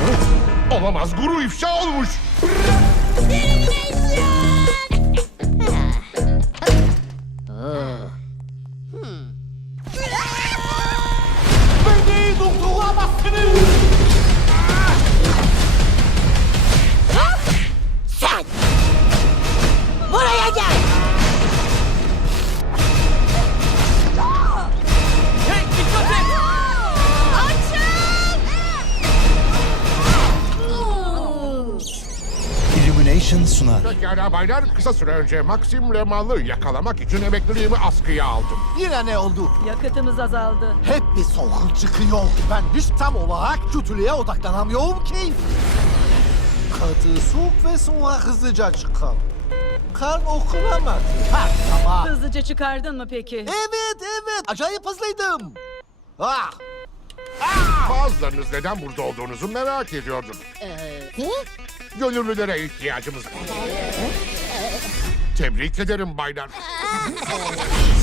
Hı? Olamaz, guru ifşa olmuş. Bırak! Action sunar. Pekala yani baylar, kısa süre önce Maxim Lemal'ı yakalamak için emekliliğimi askıya aldım. Yine ne oldu? Yakıtımız azaldı. Hep bir sorun çıkıyor. Ben hiç tam olarak kötülüğe odaklanamıyorum ki. Kadı soğuk ve sonra hızlıca çıkar. Kar okunamadı. Ha, tamam. Hızlıca çıkardın mı peki? Evet, evet. Acayip hızlıydım. Ah. Ah! ah. Bazılarınız neden burada olduğunuzu merak ediyordum. Ee, ne? gönüllülere ihtiyacımız var. Tebrik ederim baylar.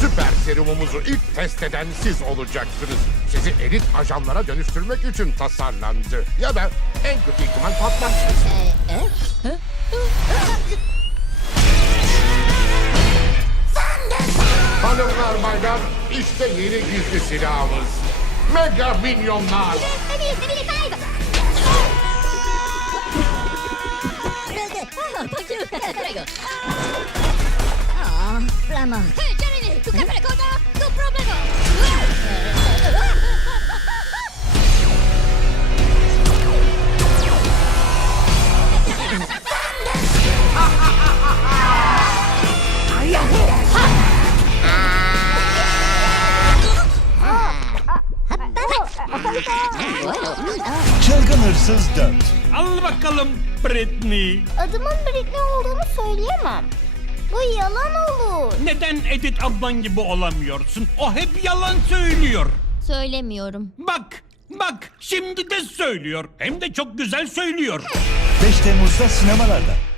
Süper serumumuzu ilk test eden siz olacaksınız. Sizi elit ajanlara dönüştürmek için tasarlandı. Ya da en kötü ihtimal patlarsınız. Hanımlar baylar işte yeni gizli silahımız. Mega Minyonlar. problema. Hey, Jeremy, tu capi le cosa? Tu problema. Çılgın Hırsız 4 Al bakalım Britney Adımın Britney olduğunu söyleyemem bu yalan olur. Neden Edit ablan gibi olamıyorsun? O hep yalan söylüyor. Söylemiyorum. Bak, bak şimdi de söylüyor. Hem de çok güzel söylüyor. Hı. 5 Temmuz'da sinemalarda.